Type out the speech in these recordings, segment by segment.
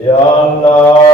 Ya Allah,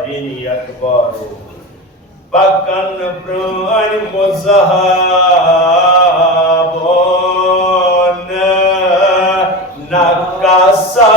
Sajini Akbaru Bakan Pran Muzahabon Nakasa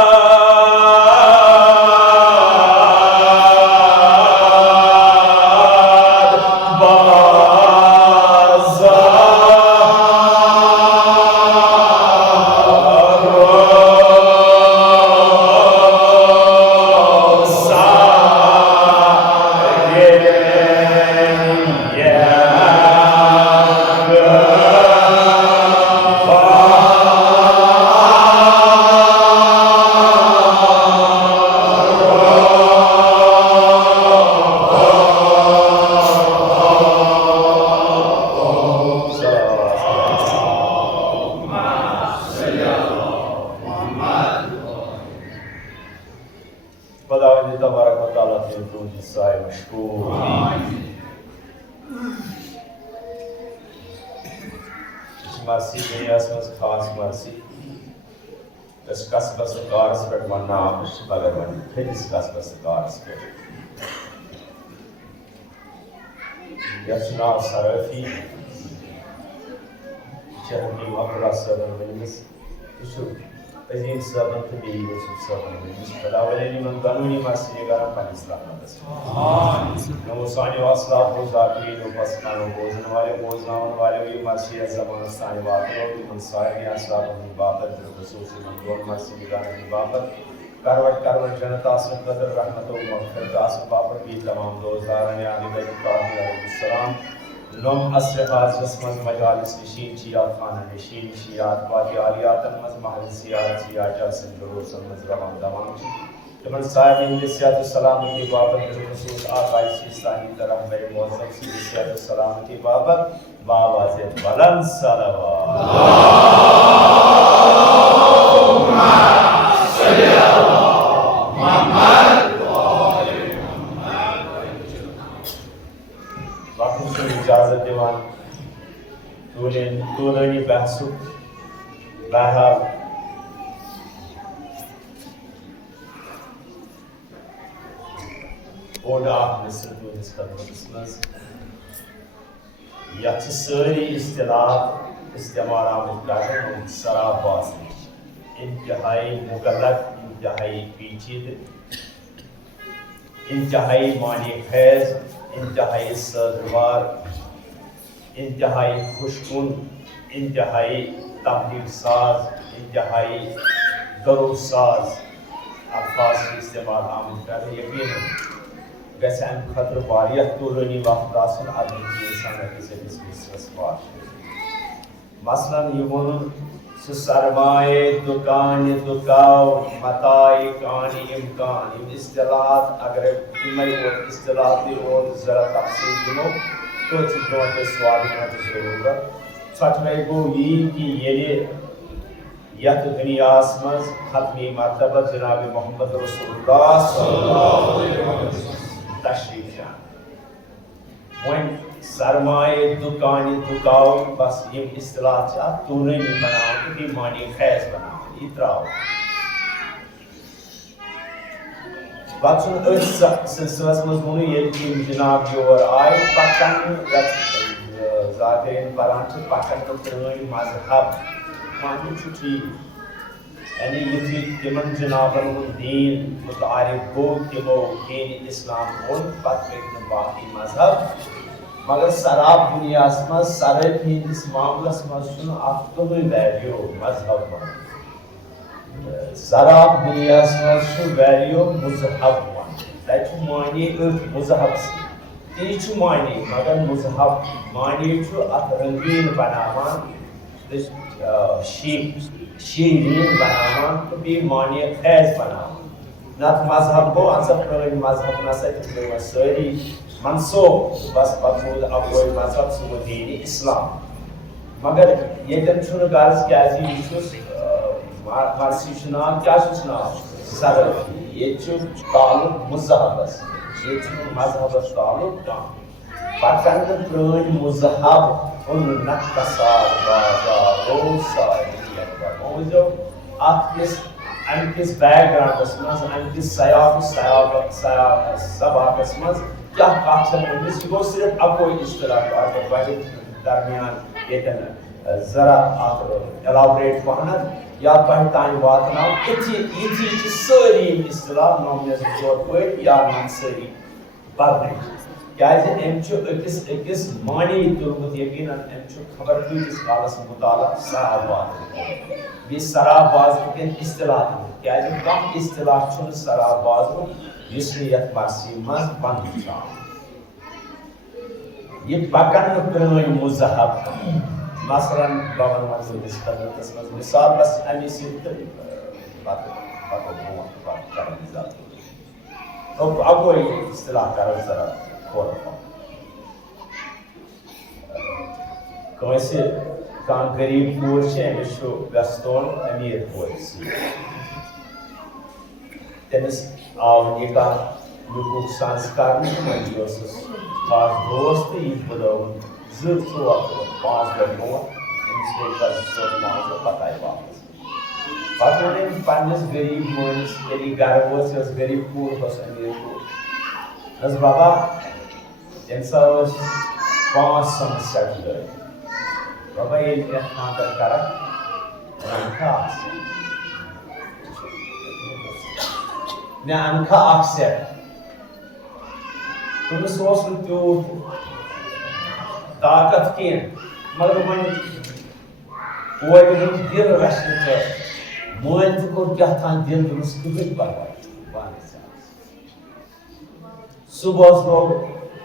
Yasna Sarafi, Cherokee Opera Southern Williams, Yusuf, Azim Southern to be Yusuf Southern Williams, but our anyone Ganuni Marsiagara Panisla. No Sani Wasla, Bozaki, no Pascano, Bozan, Vale, Bozan, Vale, Marcia, Zaman, Sani Water, Consai, Asla, Baba, the Susan, and Don Marsiagara, Baba. Karwat Janata Sundatar Rahmatul Makhtas Papa Ki Tamam Dozarani Ali Beg Kahi Alayhi Salam Nom Asrahaz Rasman Majalis Nishin Chia Khan Nishin Shiat Badi Aliyat Maz Mahal Siyat Siyaja Sinduru Samaz Rahman Damam Jaman Sahib Indisiyatu Salamati Baba Rasul Aqai Sistani Tarah Beg Muazzam Indisiyatu Salamati Baba Baba Zed Balan Salawat Allahumma Salli इजाजत दीवान तूने बहसु बहर Voda मिस्र इसका मतलब यह सारी इस्तेमाल आमद सराबाज इंतहाई मुगलक इंतहाई पेचीदा इंतहाई मानी खैज इंतहाई सदवार इंतहाई खुशकुन इंतहाई तहरीर साज इंतहाई गरो साज अल्फाज के इस्तेमाल आमद कर यकीन गैसे खतर वारियत तूलनी वक्त आसन आदमी की इंसान किसी रसवार मसलन युवन सरमाए दुकान दुकाव मताई कानी इम्कान इस्तिलात अगर इमई और इस्तिलात और जरा तफसील दिलो तो चीज़ों के सवाल में ज़रूरत सच में गो ये कि ये यह तो दुनिया आसमास खत्मी मर्तबा जनाब मोहम्मद रसूलुल्लाह सल्लल्लाहु अलैहि वसल्लम तशरीफ जान वन सरमाए दुकान दुकाव बस ये इस्तिलाह चा तूने नहीं बनाओ कि मानी खैस बनाओ इतराओ बच्चों इस सिलसिले में मुझे ये कि जनाब जो और आए पकन ज़ातें परांच पकन तो तेरे मज़हब मानी छुट्टी यानी ये चीज़ तिमन जनाबर उन दीन मुतारिफ गो तिमो दीन इस्लाम उन पत्ते के बाकी मज़हब मगर शराब दुनिया में सारे भी इस मामले में सुन आपको भी वैल्यू मज़हब शराब दुनिया में सुन वैल्यू मज़हब ताकि मानी एक मज़हब से तीच मानी मगर मज़हब मानी जो अतरंगीन बनावान शीरीन बनावान तो भी मानी खैज बनावान नाथ मज़हब को अंसब प्रवीण मज़हब नसैत सारी मनसूख बस बकूल अब कोई मज़हब से वो दीन इस्लाम मगर ये जब छुन गार्स क्या जी इशूस मार्सी चुनाव क्या चुनाव सरफ़ी ये चुन तालुक मज़हबस ये चुन मज़हबस तालुक काम पकंद प्रोन मज़हब उन नक्सार बाजा रोसा ये अकबर मौजो आखिस अमकिस बैकग्राउंडस मज अमकिस सबाकस मज क्या कथ अमिस यह गो सिर्फ अकोई इस्तिलाह दरमियान येतन जरा एलाबरेट पहन या तह तान वातनाव इथी सारी इस्तिलाह नॉमिनल तौर पर या नंसरी पढ़ने क्या अकिस मानी तुलमुत यकीनन खबर कूतिस कालस मुताला सराबाद बे सराबाज के इस्तिलाह क्या कम इस्तिलाह सराबाज यत मरसी मज बंद ये पकन प्रण मुजहब मसलन बवन मजलिस खदमतस मज मिसाल बस अमी सित तो अब ये इस्तिलाह कर जरा कैसे कान गरीब कोर अमिस व्यस्तोन अमीर कोर तमिस आव निकाह लुक संस्कार खास दोस्त यह बुलावन 2-4-5 दिन ब्रोह अमिस पत आई वापस पे पन्नस गरीब मोनिस ये गर वो गरीब कूर अमीर कूर बाबा तम सा 5 सन सेट लग बाबा ये खातर कर मे अनखा सेट तुमस त्यूत ताकत कह मगर वो दिल रचने मोल तोर क्या दिल तुमस कहीं परवाह सुबह लोग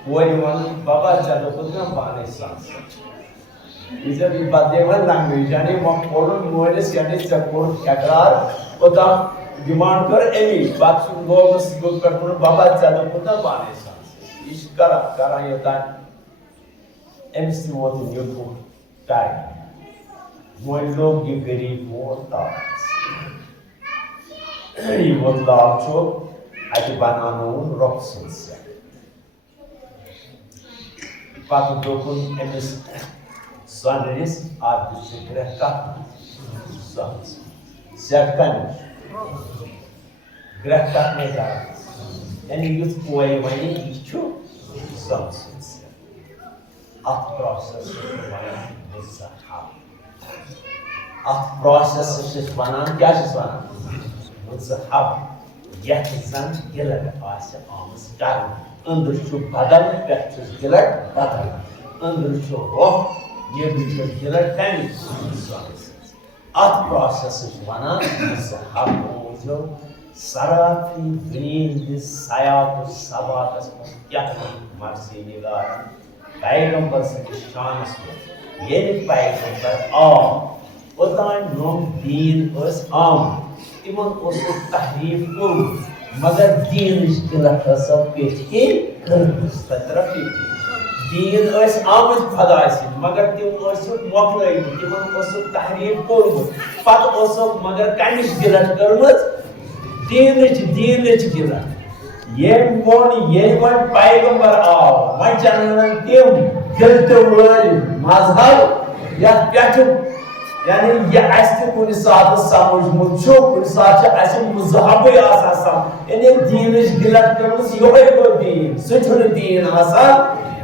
कोर वन बाबा चलो ना पाने सांस जब बदेवन लैंग्वेज यानी वो कोरन मोलिस यानी चकोर एकरार ओता डिमांड कर एमी बात गोमस गो कर बाबा चलो ना पाने सांस इस करा ये ता एमसी वो न्यू को टाइम मोल लोग ये गरीब होता ये वो लाचो अति बनानो रॉक्सन से पातु दोकुन एमिस सनरिस आर्टिस्ट ग्रहका सन्स सेकंड ग्रहका में जा यानी युद्ध कोई वही इच्छु सन्स at process is wanan क्या is wanan मुज़हब यह zan गिलट आसे आमस कर अंदर छो बदल पेट गिलट बदल अंदर छो रोह ये भी छो गिलट तनी at process is wanan मुज़हब जो सराफी दुनिया की सायात सबात क्या मर्जी निगाह पैगंबर से शान ये पैगंबर आम ओतान नोम दीन उस आम तिमन उस तहरीफ को मगर दीन इश्तिलाह सब पेश के तरफी दीन उस आमद खुदा से मगर तिम उस मोकले तिमन उस तहरीफ को पत उस मगर कमिश गिलट करमत दीन गिलट ये वन पैगंबर आओ वन चलन तिम गिलते वाल मजहब या पेट यानी ये ऐसे कुछ साथ समझ मुझो कुछ साथ ऐसे मुज़हब आसा सम यानी दीन गिलट करमस योहे गो दीन सुठुन दीन आसा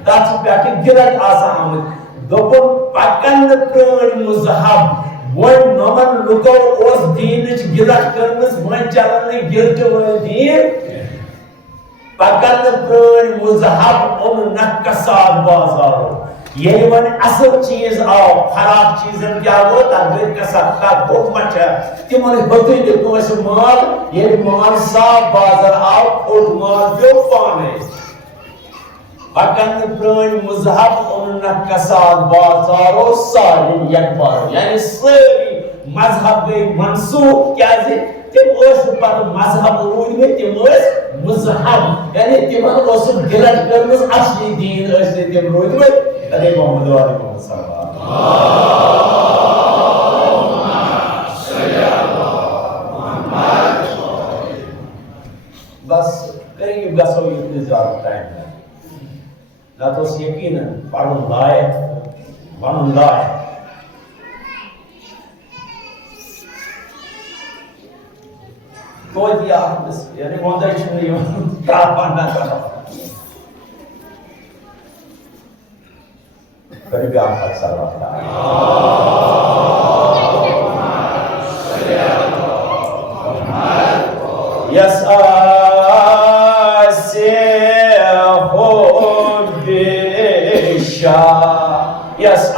ताच पेट गिलट आसा आमद दोपन पकन प्रण मुज़हब वन नमन लुको ओस दीन गिलट करमस वन चलन गिलते वाल दीन पकन प्रण मुज़हब नक्कसाद बाजारो ये वन असल चीज आओ खराब चीजन क्या हो तब कसब का भूख मच तिमन होते देखो ऐसे माल ये माल साफ बाजार आओ खोट माल जो पाने पकन प्रण मुज़हब नक्कसाद बाजारो सारी यकबार यानी सारी मजहब गई मंसूख क्या जी तिम ओस पर मजहब रूद में तिम ओस मुज़हब यानी तिमन ओस गिलट करमस असली दीन ओस तिम रूद में तदे मोहम्मद वाले मोहम्मद सल्लल्लाहु बस करेंगे बस वो इतने ज़्यादा टाइम है ना तो यकीनन पढ़न लायक बनन लायक तो यानी वंदर करीब आप yes Yes,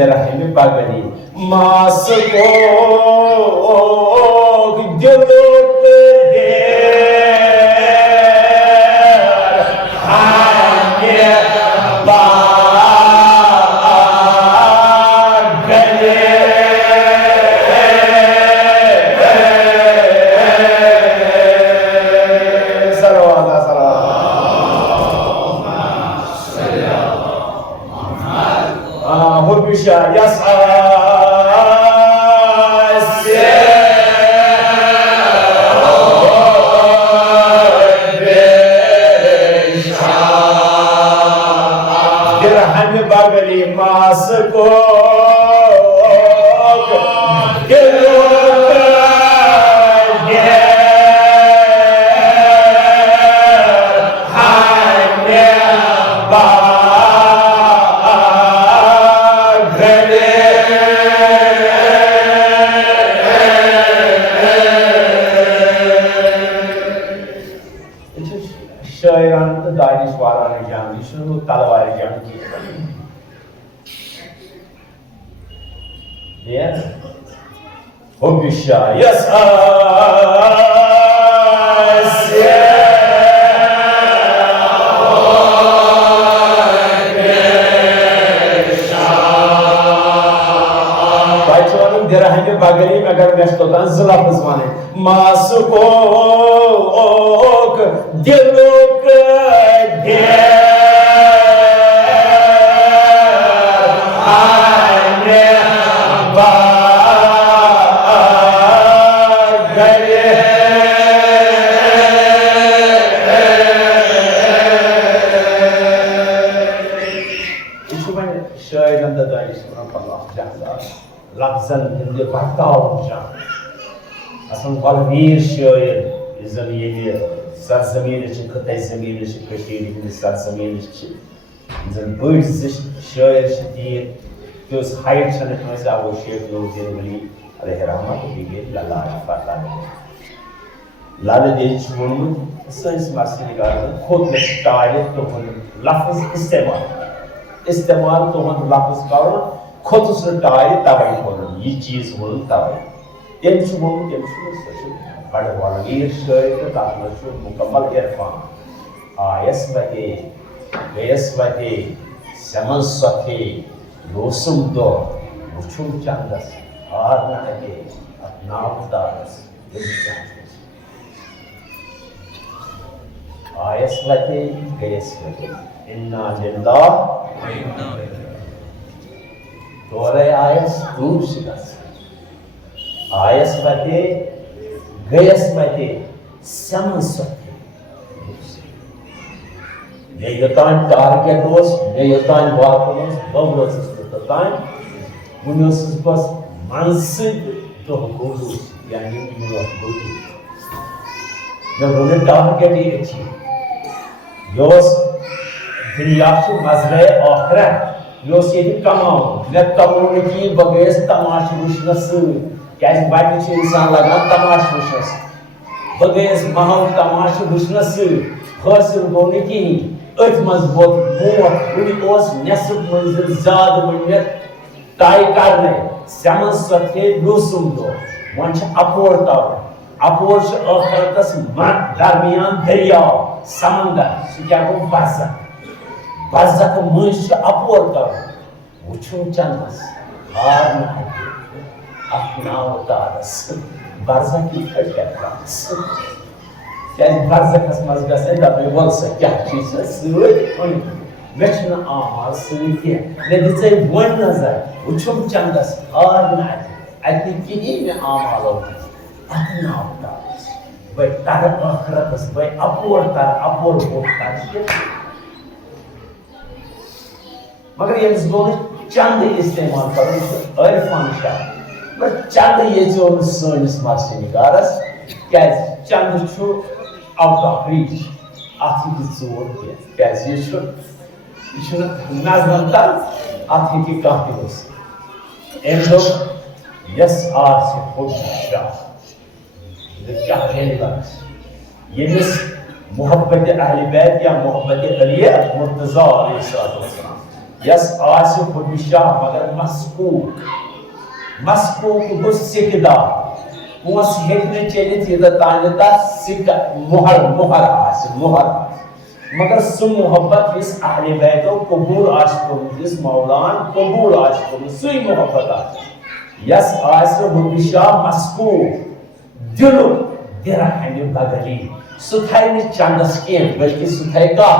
derahimi bagani masko diluk Yes, derahimi bagani agar mestotan zlafız mane masuk diluk lafzan hindi bartav can aslında balvir şair zamini sarzamin için kıtay zamin için köşeyi sarzamin için zan böyle şair değil göz hayır çanık mesela o şair yolculuğu bili aleyhi rahmet bilgi lala fatah lale değil çubuğun sayıs masini gardı kod ve şair tohum lafız istemal tohum lafız kavram खुद से tie तवाई बोलो ये चीज बोलो तवाई tension सच बड़ वालीर शय तो ताकत मुकम्मल इरफान आयस्वते वेयस्वते समस्वते लोसुम दो मुचुम चंदस आरना के अपना उदारस आयस्वते वेयस्वते इन्ना जिंदा Doğru ayas duruşudas. Ayas bate, gayas bate, samansate. Ne yatan target os, ne yatan vakunos, bavlasız tutatan, bunusuz bas mansız doğgulus, yani muvakkulu. Ne bunu target edici. Yos dünyası mazre ahiret. Yos yedi kamam, ne kamonu ki bagayız tamaşmışnası. Yani bazı insanlardan tamaşmışız. Bagayız mahal tamaşmışnası. Hasır gonu ki ötmez bot muvat, buni os nesip manzil zad mannet tay karne. Saman sathe lusumdo. Manç aporta. Apor se akhiratas mat darmiyan darya, samandar. Sikya ko barzak. Barzak manç aporta. Uçum canlas. Harna hadi. Apna utaras. Barzak ikatkas. Yani barzak asmazgasa da bir bolsa kâhçıysa sığır on. Meçna amal sığırken. Ne diyecek bu nazar. Uçum canlas. Harna hadi. Ati kini mi amal oldu. Apna utaras. भाई तार आखिरत भाई अपोर तार मगर ये चंद इस्तेमाल कर अरफान शाह पर चंद ये जो सोनिस मार्शनिकारस क्या चंद छु आउट ऑफ रीच आथी की जोर क्या ये छु नाजम ता आथी की काफी बस एंड यस आर से खुद शाह क्या कहने लगा ये मिस मोहब्बत अहले बैत या मोहब्बत अली मुर्तजा अलैहिस्सलाम यस आसिफ खुद शाह मगर मस्कूक गुस्सिकदा पोस हेकने चलित ये तानता सिक मोहर आस मगर सु मोहब्बत इस अहले बैतो कबूल आशिक इस मौलान कबूल आशिक सुई मोहब्बत आस यस आसिफ खुद शाह मस्कूक दिलो दिरा हंडे बगली सुथाई ने चंदस के बल्कि सुथाई का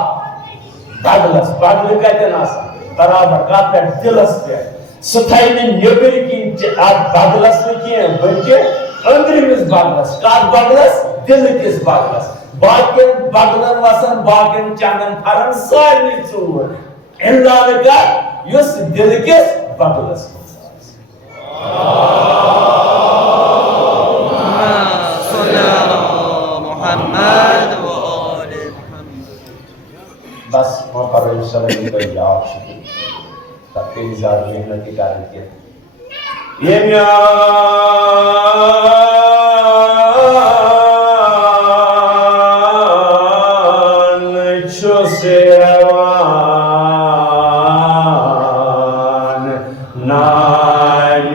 बगलस बगल कहते ना सा बराबर का पे दिलस पे सुथाई ने नेबर की आ बगलस में किए बल्कि अंदर में बगलस का बगलस दिल के बगलस बाकी बगलन वसन बाकी चंदन फरन सारी चूर इल्ला का युस दिल के बगलस बस मौका इंशाल्लाह कोई जवाब शुक्र तब इंतजार मेहनत की कार्य किया ये म्यान छो से आवान नानिशा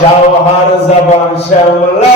जौहर जबान शमला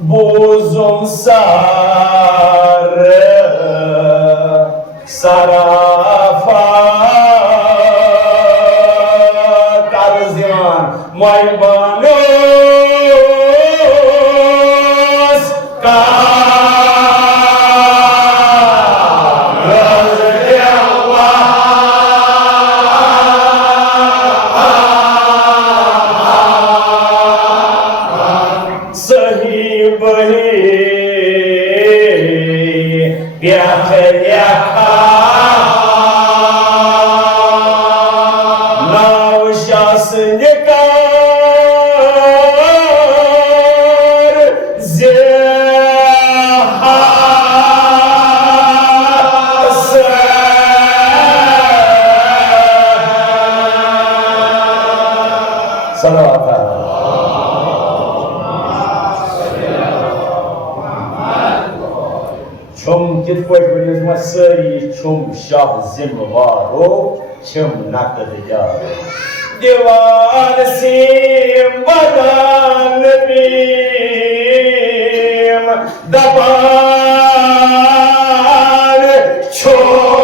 buzum sarı sarafat Karziman Maybanos Chum kit foi bonito uma série chum shah zimwaro chum nakta de yaro Diwan sim badan bim daban chum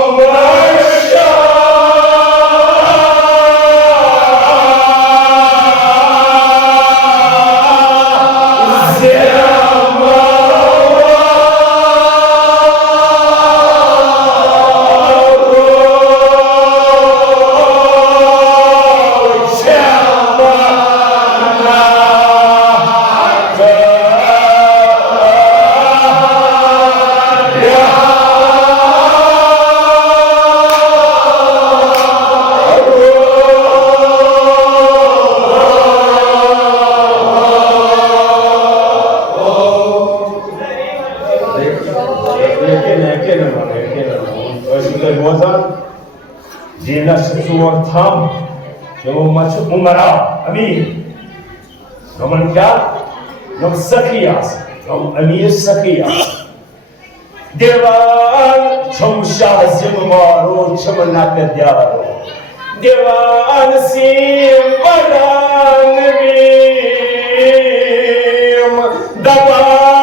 Tham yo machu umara amir noman kya nom sakhiyas nom amir sakhiyas devan chum shah zimwaro chum nakadyaro devan sim badan bim daban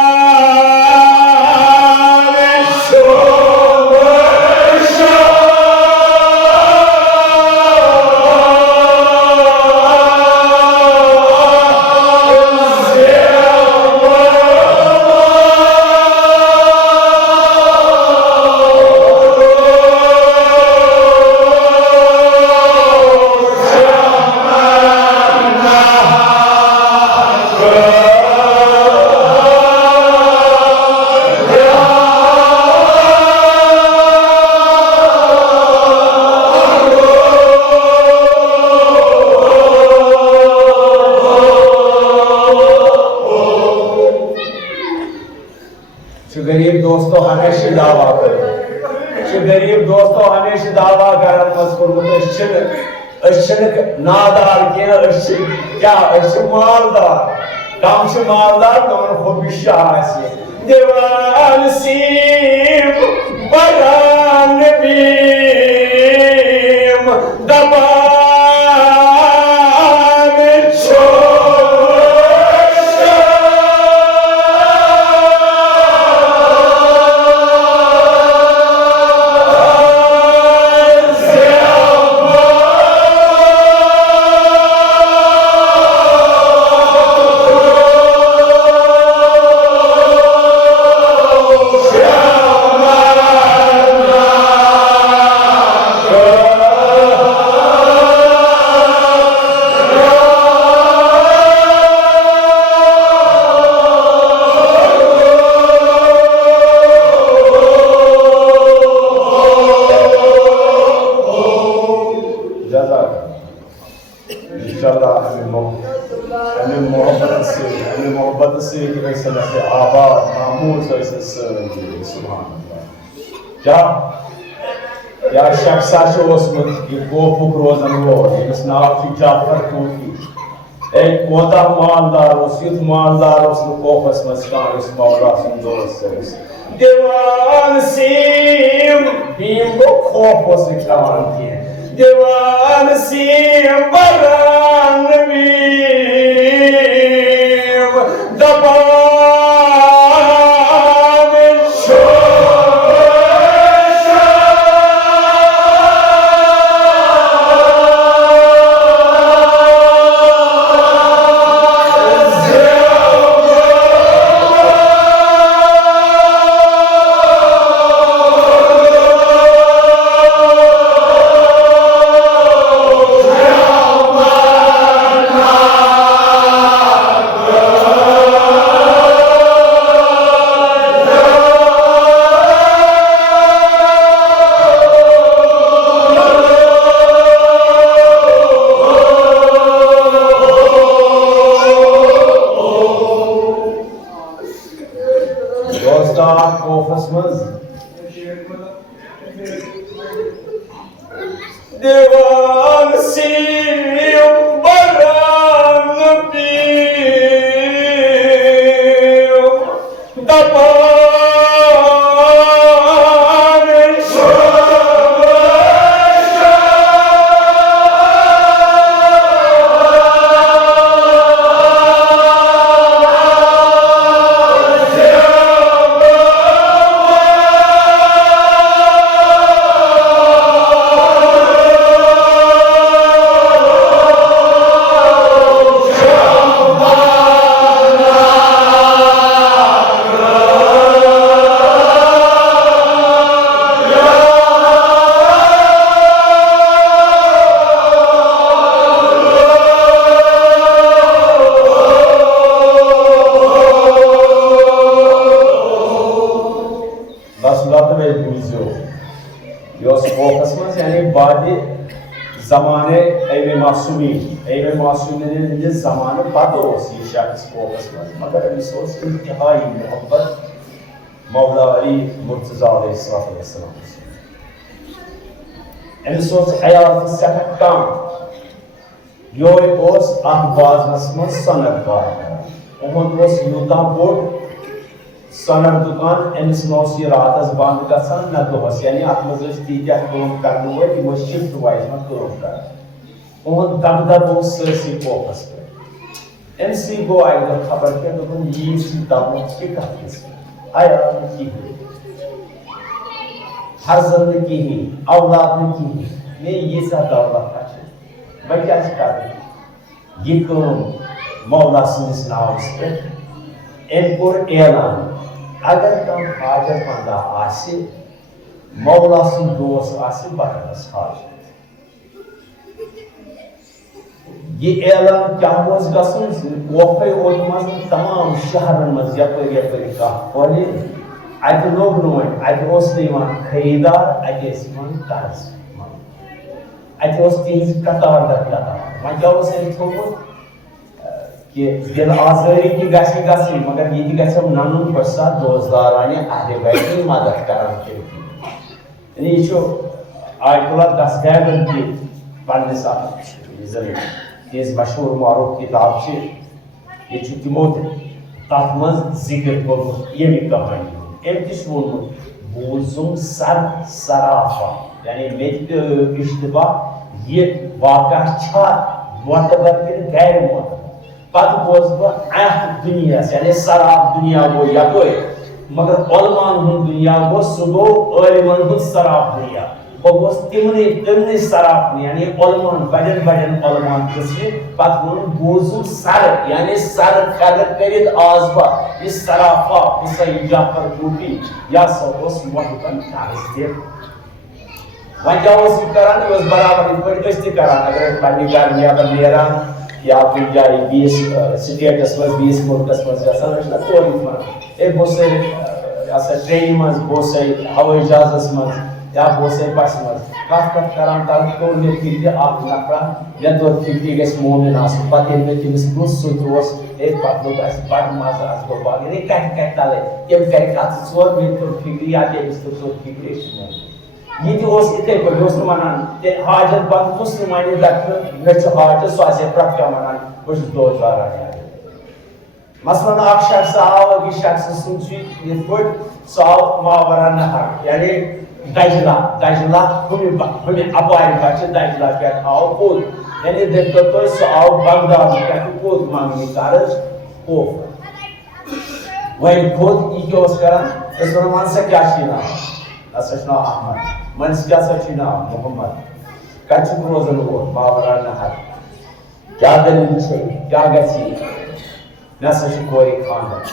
गरीब दोस्तों हमेशा दावा करें गरीब दोस्तों हमेशा दावा करन नादार क्या मालदार कम मालदार तमन खुबिशा दिवान सीम बरान बीम दबान मोहब्बत से आबाद मामूल क्या क्या शख्सा गोपुक रोजन वोल यस नाव जाफर तूफी एक कोता मालदार युथ मालदार कोफस मज मौला सुन दोस्त दीवान सीम बीम गो खोफ खान कह दीवान सीम बरान beam दबान Devan siyum baran piyum dapan ज़माने ऐवे मासूमी ज़माने बाद ये शख्स फोकस मगर अमिस इंतहाई मोहब्बत मौला अली मुर्तज़ा अलैहिस्सलाम अमिस हयात सख्त कम योय बाजनस मज सनद कार यूता बोड़ सनद दुकान अमिस रात बंद गसान न दोहस यानी अत मज तीत कम कर शिफ्ट वाइज कम कर दबदब सरसी कोफस पे अमसी गो अक दह खबर क्या दोपन यीज दबन कत आया कहें हर्जन कहें औलाद कहें मे यीजा दौलत बह क्या कर यह मौला सदिस नावस पे अम कोर ऐलान अगर कम हाजत मंदा आसे मौला सुन दोस आसे बरस हाजत ये ऐलान क्या कोफे तमाम शहरन मज यपर कह अत लोग अत खरीदार कर्ज अत तिज कतार दर कतार वह क्या थोमुत कि दिल आजारी की गई मगर ये ननुन पसा रोजगारान अहल बैत मदद कर आयतुल्ला दस्तगीर की पन्नस तीज मशहूर मारूफ किताब ये तमो तथ मज जिक्र कोर्मुत यम कहानी अम तोन्मुत बूजुम सर सराफा यानी मे इश्तबा ये वाक़ा मोतबर कि गैर मोतबर पत बोस बह दुनिया यानी सराफ दुनिया गो यको मगर उलमान हुंद दुनिया गो सह गो आलिमन हुंद सराफ दुनिया बह गोस तमने सराफ यानी उलमान बड़न बड़न उलमान कस्म पत वो बोजुम सर यानी सर कदर करित आज बह यह सराफा हुसैन जाफर कूफी या सह मोहबन कर्ज दिल वह क्या करान यह बराबर इत करान अगर पन्ने घर नबर नेरान या कुछ जाए 20 स्टेटस मज 20 मुल्कस मज गसान तोर बोसे ट्रेन मज बोसे हवाई जहाजस मज या बोसे बस मज कत करान तल तोर मे फिक्र नफरा मे दोर फिक्र गस मोमिन पे मे तमिस ब्रुस सोस पत बड़ मजा गो बागे कत तले तम कर कत चोर मे तोर फिक्र या तमिस तोर फिक्र ये इथे पे वनान हाजत बंद मुसलमान मे हाजत सह प्रत क्या वनान बहुत रोजगार मसलन शख्स आव अकिस शख्स सुन सह आव मावरा नहर यानी दजला हमें अपार बच्चे दजला पे आव पोत यानी देखो सह आव बगदाद पे पोत मांगने कर्ज कोफ वह खोद यह क्या वन सा क्या नाम नाम अहमद मनस क्या नाम मोहम्मद कत रोजन वो मावरा नहर क्या दलील क्या गि मे कोर खानदार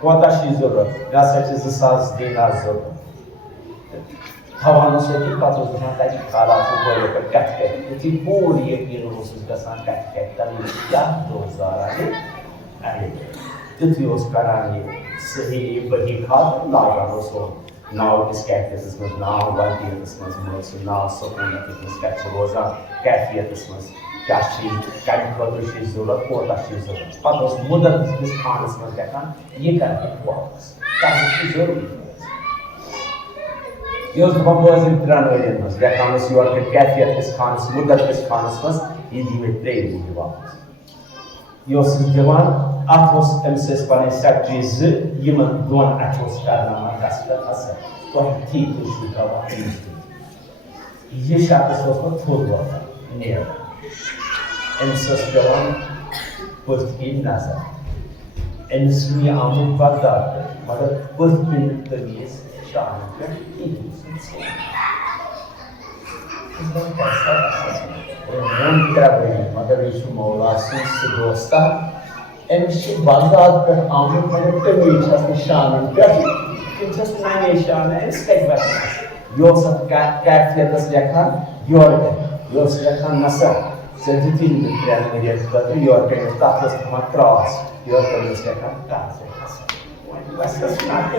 कोता जरूरत मे 2000 दीनार जरूरत हवानो पे तक हालात गोरे पे कत यु पूर यकीन गसान कत क्या रोजगार तुथी करान यह सही बही खाद लागान नाव किस कैफियत मज नाव वल्दियत मज नाव सकूनत मज क्या रोजान कैफियत मज क्या कम खुद जरूरत कोता जरूरत पे मुदत किस खानस मज गसान यह कर वापस कर्ज जरूरी Yos Bambos in Tranorians, Yakamas York, Cathy at his cons, Mudat his cons, he would play with the box. Yos Divan, Athos MSS Panisactries, Human Don Athos Karnama, Casper, what he to shoot our instinct. Yeshakas was not told water, near. And so Divan put in Nazar. And Sumi Amu Bagdad, mother put in the knees, Shan, he was insane. One traveling, mother is from Ola, since the Dosta, and she Bagdad per Amu, and the reach as the Shan, and just 9 Shan, and stay back. You also cat theaters Yakan, you also Yakan Nasa. Sensitive to the areas, but you are going to start with my cross. You are going to step up. What's the snack?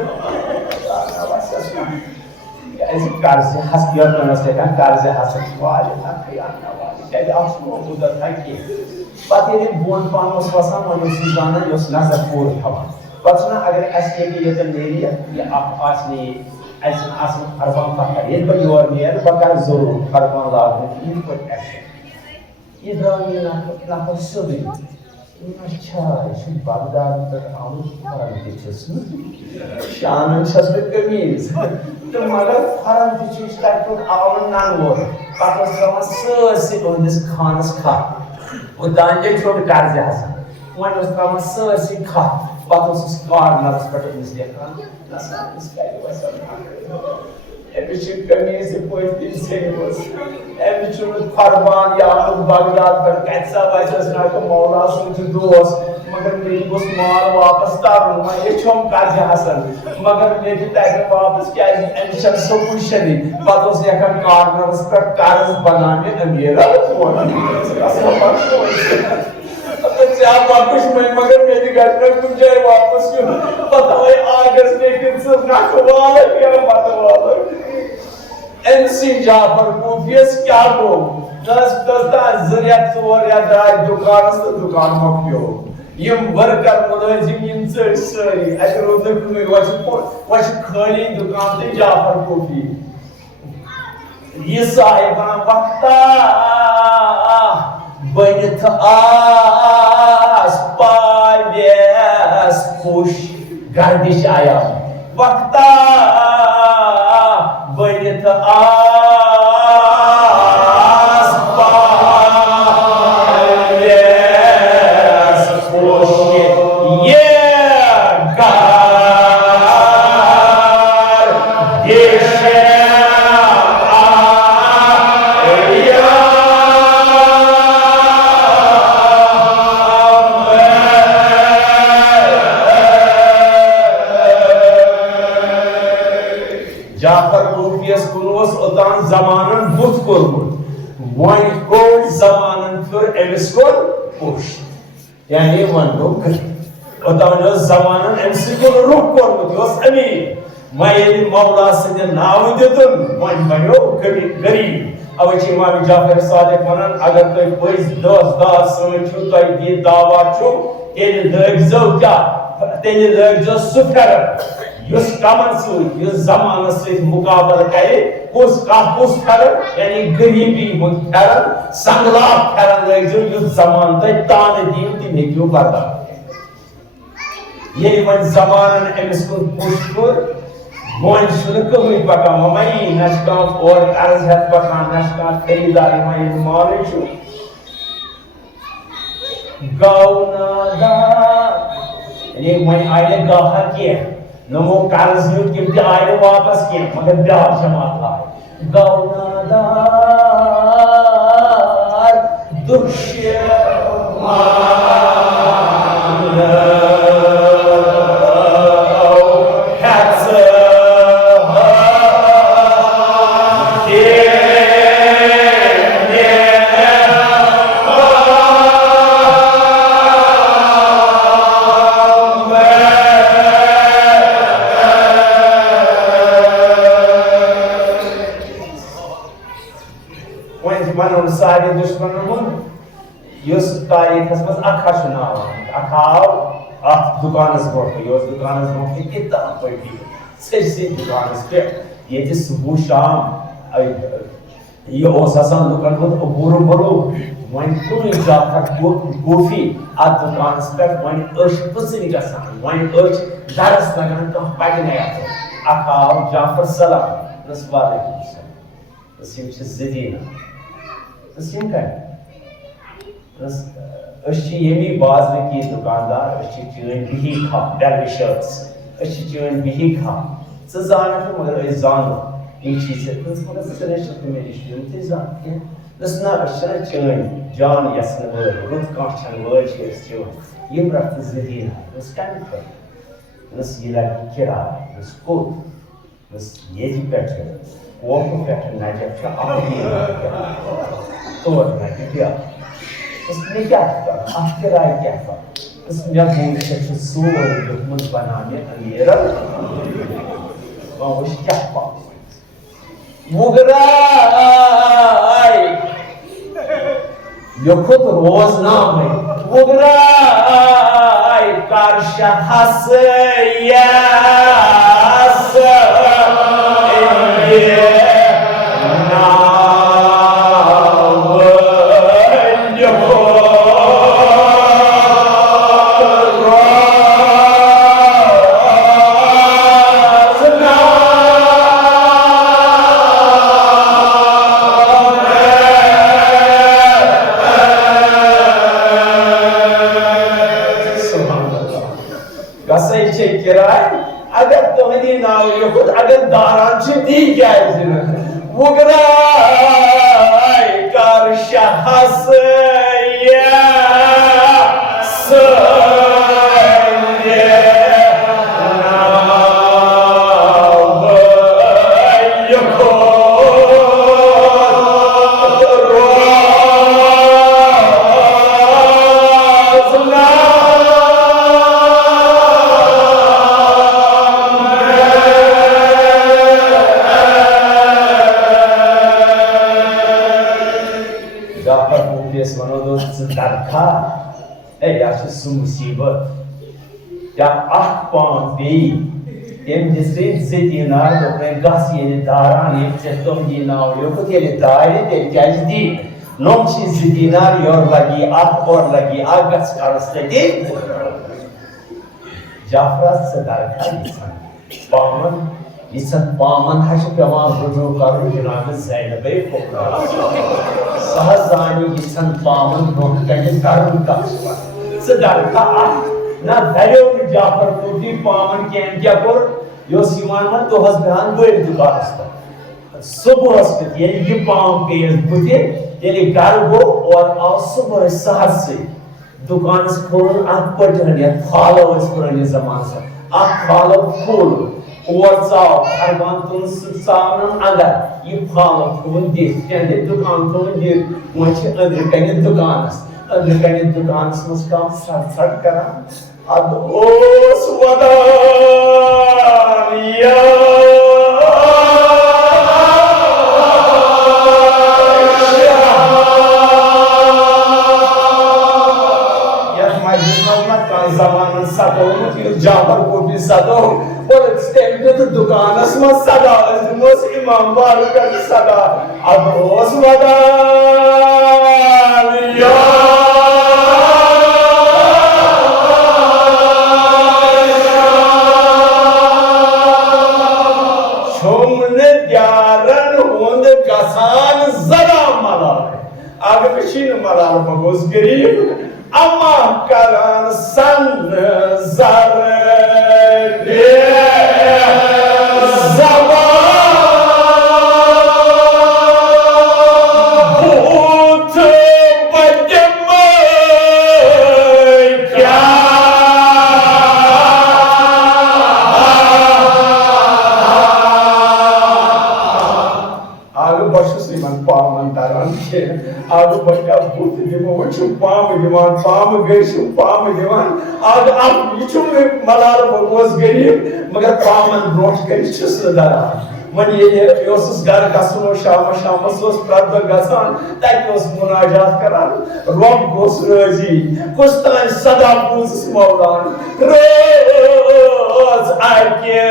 As it has your turn, second cars has a quality. But it is one pound of someone who is on your snazz of food. But now I ask you the area, you ask me as an Arban Paka, but you are near Bakazo, Arban Lab, you put action. Ibrahim na percebi, macam si Baghdad terlalu haram dices, Shan sesuatu kemis, termalah haram dices takut awal nanwar, pakai sama sesi on this khanas kah, udangnya cuma karya hasan, mana sama sesi kah, pakai seskar nafas pada misdia kan, nasa miskai wasa. Every ship comes to point in singles. Every children Parvan, Yahoo, Baghdad, but Katsa, by just like a Mola, so to doors. Magan Lady was small, Wapas Tarun, my Echom Kaja Hassan. Magan Lady Tiger Wapas Kaji, and Shan so pushing. Patos Yakan Karna, Spec Karas, Banana, and Mira. That's how much noise. वापस मैं मगर मेरी घटना तुम जाए वापस क्यों पता है आगस्ट में कितना नाकवाला क्या बात वाला एनसी जाफर मूवीज क्या को दस ज़रिया तोर या दार दुकान मक्यो यम वर्कर मुलाजिम इन सरी अशरों तक में वश खाली दुकान ते जाफर कॉफी ये साहिबान वक्ता बनत Spalhas push gardish ayam Vakta Banita Spalhas push Yeah Gardish Zamanın but kurmuş. One gold zamanın für emiskol push. Yani vanno kır. Otan zamanın emiskol ruh kurmuş. Yos ami. Mayeli Mevlası ne navi dedin. One bayo gari. Avachi Imam Jafar Sadiq vanan agar toy pois dos sonuçu toy di dava çu. Teni dögzöv kya. Teni dögzöv süper. Yus kamansu, yus zamanası mukabele kare. Us karan yani garibi mun karan sanglap karan lagzur yus zamanda tane diyu ti nekyo karda ye man zamanın emiskun pushkur mon şunu kılmay baka mamay nashkan or arz hat baka nashkan kharidari may maleshu gauna da yani man aile gaha kiya NaMo cars youth के लिए आए वापस किए मगर ब्याह जमात आए गौनादार दुष्यमान सारे दुश्मनों युस तारीखस मज अखा शुनाव अखाव अथ दुकानस बोट युस दुकानस बोट कितना पड़ी से दुकानस पे ये सुबह शाम ये लुकन अबूर बरो वन कुन जाफर गोफी अत दुकान पे वन पसंद गसान वन दरस लगन कह पगने अकाव जाफर सलाम वालेकुम सलाम जदीना यमी बाजार की दुकानदार चीन बिही खा बेल शर्ट्स चीन बिही खा जान मगर जानो इन चीज मगर मेरी ना चीन जान यसन रुत कह चीन यम रख जदीना कम पे ये लगे किराय कोत ये पे कोफ पे नजर तोर नजर क्या इसमें क्या किराय क्या इसमें बोल सोर दुश्मन बनाने अमीर क्या मुगराय ये खुद रोजनाम है मुगराय कारशा हसयास अगर तुहनी नाव युद अगर दारान दी जायज वुगराय कर शहस या मुसीबत या पान बे दिनार गस ये दारान ये तुम ये नाव योकुत ये दारे ते क्या दी नोम दिनार योर लगी और लगी गस करस्ते दे जाफरा सदार पामन लिसन पामन हश पेवान रुजू करू जनाब ज़ैनबे कुबरा सहजानी लिसन पामन नोम कहीं करू का सदार का ना धैर्य जाफर टूटी पावन के क्या कर यो सीमान में तो हस बयान गोल दुकान पर सुबह पे ये पाम पे बुते ये घर गो और आ सुबह सहर से दुकान खोल आंख पर जहनिया फालो इस पुराने जमाने से आंख फालो खोल और जाओ हरबान तुम सामने अंदर ये फालो खोल दे कहते दुकान खोल दे मुझे अंदर कहीं दुकान समझ काम सट करा अब ओस वदानिया जमान सदो जाफर को भी सदो और स्टेट तो दुकान में सदा इमाम बाल का सदा अब ओस वदानिया मलाल बगोस गरीब अम्मा करान सन जर भूत बजम क्या आग बशु श्रीमन पावन तारान के आग बच्चा भूत दिमो वचु पाम गई पाम दिवान आग आप यचु मलाल बगोस गरीब मगर पामन ब्रोच गई छस दरा मन ये योसस घर गसनो शाम सोस प्रद गसान तक मुनाजात करान रब गोस रजी कुस्तान सदा पूज मौलान रोज आके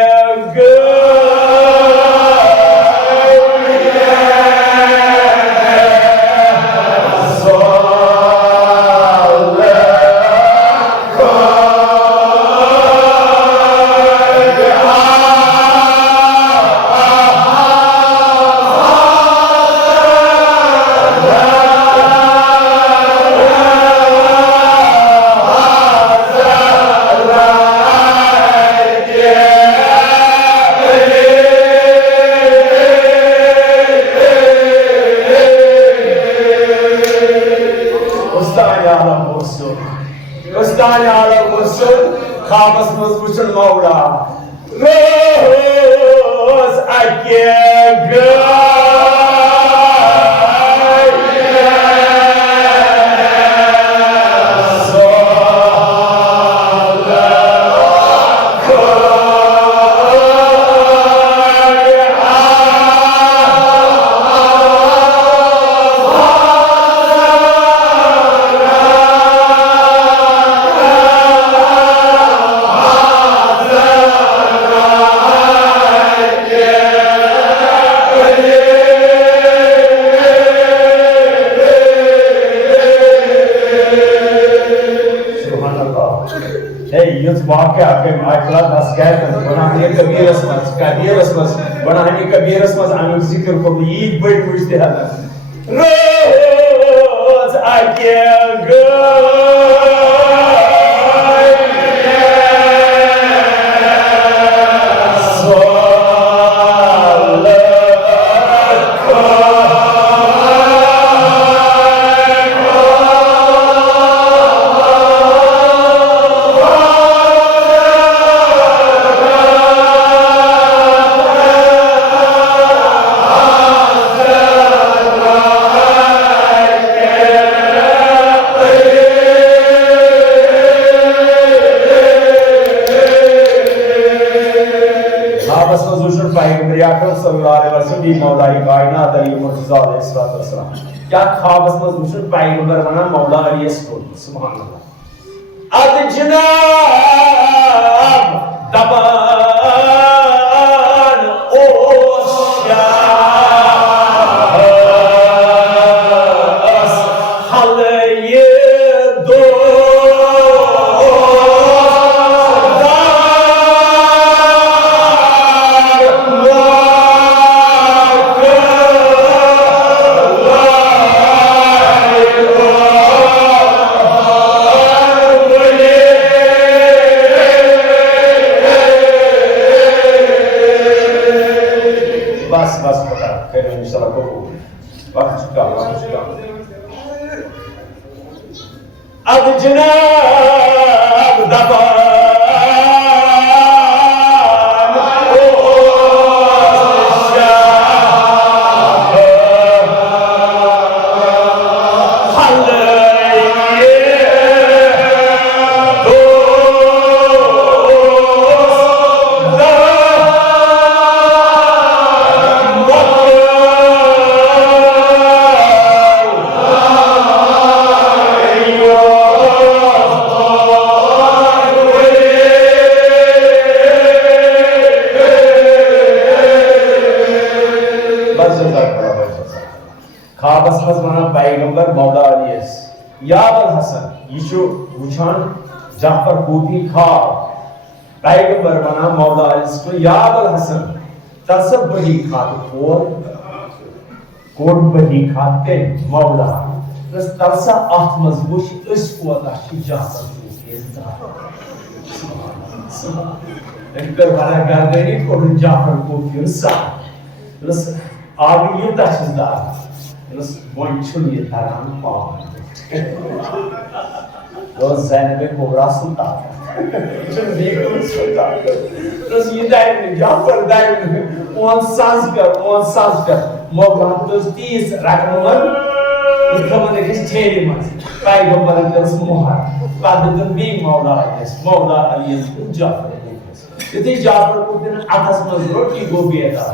खाबस मज वुचन मौला रोज अके वाक्य आगे माइकला दस गए बनाने कबीरस मस बनाने कबीरस मस आने जिक्र को ईद बड़ी मुझते हैं रोज आगे मौलाई कायनात अली मुर्तजा अलैहिस्सलाम क्या ख्वाबस मज वुचन पैगंबर वना मौला अली सुभान अल्लाह अद जनाब दबान ओ शास हल ये दो अब जनाब दबान ओ शाह हल ये दो खाबस मज वना पैगंबर मौला अली या अल हसन यशु वुचान जाफर कोफी खाब पैगंबर वना मौला अली को या अल हसन तसब बही खात कोड बही खात के मौला रस तरसा आठ मजबूत इस कोता की जाफर कोफी इनकर वाला गादरी को जाफर कोफी रस आगे ये तचदार Terus muncul ya tarang pau. Terus Zainab Kubra Sultan. Terus Begum Sultan. Terus ये दायरे जाफर दायरे on sanskar. Mawla terus 30 rakaman itu mana kes ceri mas. पैगंबर terus mohar. Pada tu bing Mawla Ali Jaafar. Itu Jaafar को दिन atas mazrur की गोभी था.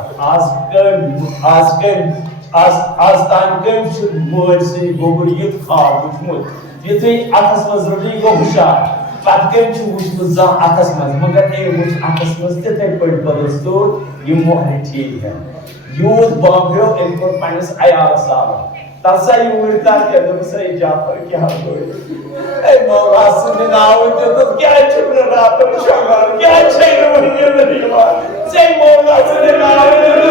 आज तान कम मोर से गोबर युत खाब वुचमुत युत अथस मज रली गो हुशार पत कम छु वुचमुत जा अथस मज मगर ए वुच अथस मज ते पड़ बदस्तो यम मोहरे ठीक है यूद बाबरो इन पर पानस आया साहब तसा युवरता के तो सही जाफर क्या हो ए मौला सुने नाव तो क्या छुपन रात में शंगार क्या छैन वही नहीं बात सही मौला सुने नाव क्या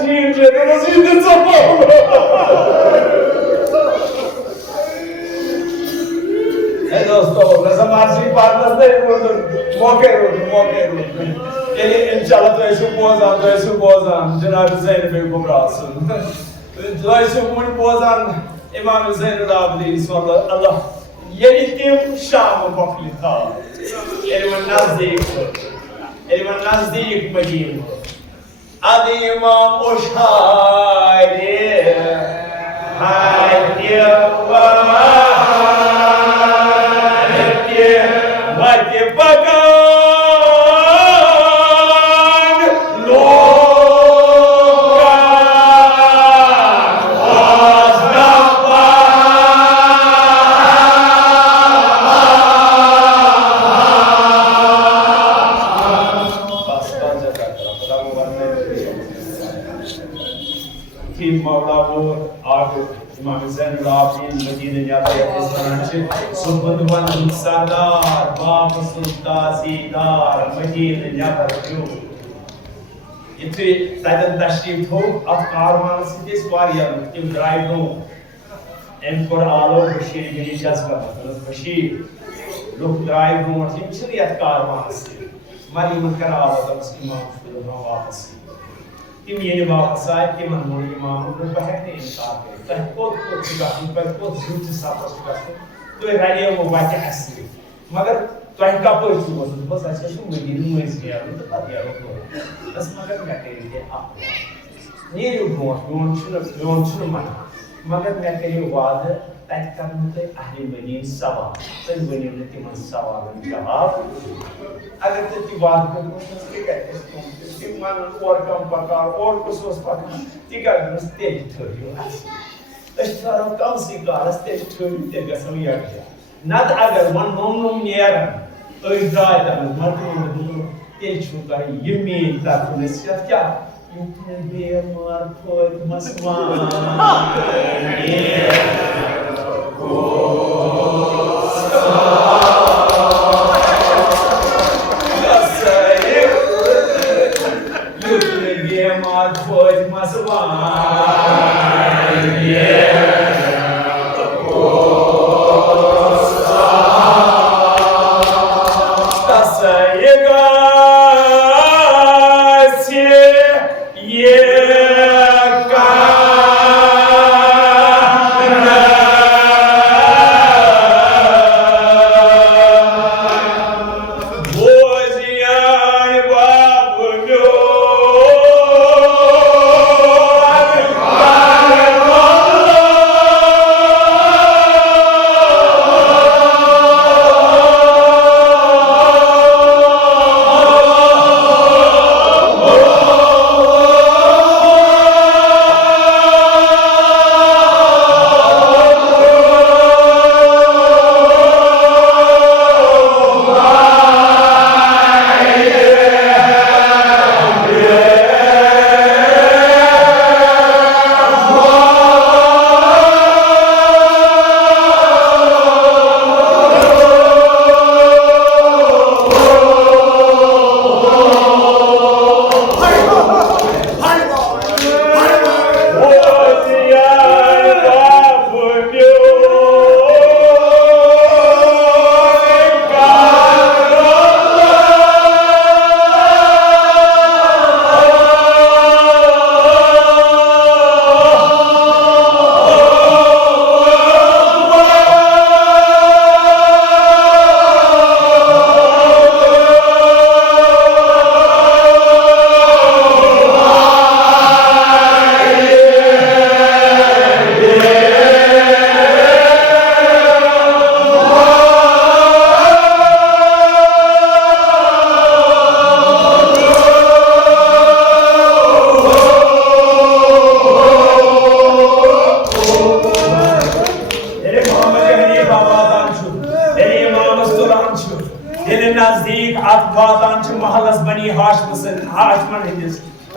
ठीक है तो मसीद सब है दोस्तों रज़ा मार्सी पार्टनर दे मौके ये इंशाल्लाह तो ऐसे बोझान जनाब ज़ैन बेगम रासन तो ऐसे मुझ बोझान इमाम ज़ैनुल आबिदीन सल्लल्लाहु अल्लाह ये इतम शाम बखली था एलिमन नज़दीक मदीन आदि इमाम उशारे सरदार बाप सुल्तासीदार मजीद न्याबर क्यों इतने तदन तशरीफ हो अब कारवान से इस बार यार तुम ड्राइव हो इनकोर आलो बशीर गिरी जज्बा बशीर लोग ड्राइव हो और तुम चलिए कारवान से मरी मन करा आवाज़ उसकी माँ को ना वापस तुम ये वापस आए कि मन मोड़ी माँ को बहने इंकार करे तह को चुका तुम पर को झूठ साफ चुका तो रानिया वो बात असली मगर तोह का पर छु बस अच्छा छु मदीन में से यार तो पता यार तो बस मगर मैं कह रही आप ये लोन छु मगर मैं कह रही वाद तय करने के अहले मदीन सवाल तो बनी ने तिमन सवाल जवाब अगर तो वाद को उसके कहते हैं मन और कम प्रकार और कुछ उस पर ठीक है स्टेज थोड़ी अश्तारो कम सी कारस्ते छोड़ी ते गसम यार नद अगर वन नोम नियर ओइ ड्राई द मर्दो ते छुका यमी तक नसियत क्या इतने बेमार कोई मसमान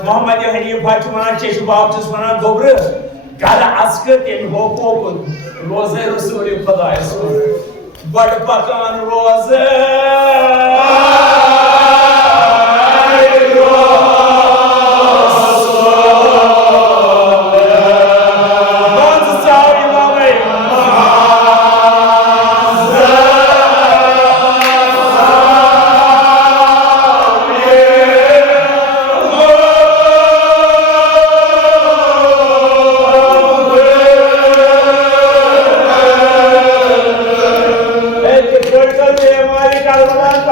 मोहम्मद हनीफ भाई वनान चेशु बाप चुस वनान गोब्र गल अस्क तेम हो कोकुन रोज़े रसूल खुदा बड़ पकान रोज़े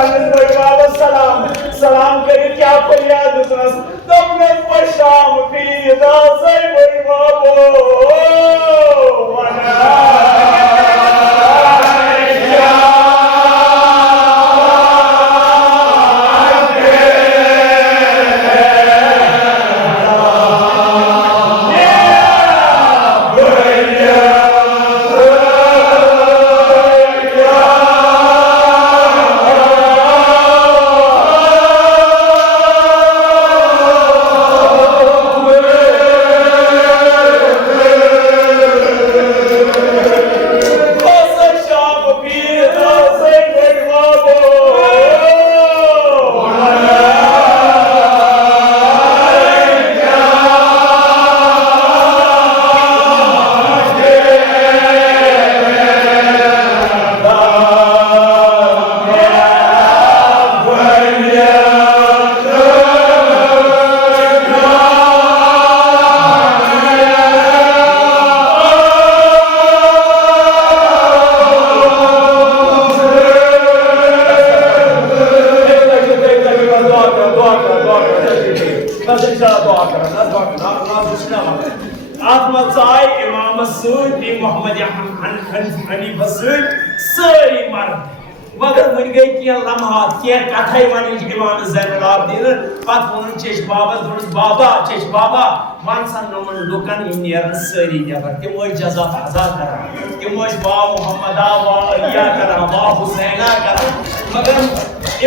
पन्नस बड़ बाबा सलाम सलाम करे क्या फरियाद उतरस तुमने पशाम की दासे बड़ बाबो मगर वन गई क्या लम्हात क्या कथाई वन इमाम ज़ैनुल आबिदीन पत वन चेश बाबा दोस बाबा चेश बाबा वन सन नमन लुकन नेरन सारी नबर तिम जज़ा अदा कर तिम बा मोहम्मद वा अलिया कर वा हुसैना कर मगर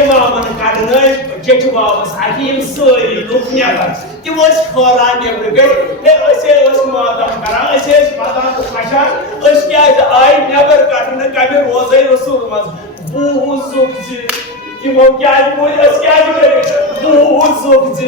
इमामन कड़न चेश बाबा हकीम सारी लुक नबर तिम खौरान नबर गई मातम कर पता कशान क्या आई नबर कड़न कमे रोज़े रसूल मज बूह सुखजी कि वो क्या मुझे क्या करे बूह सुखजी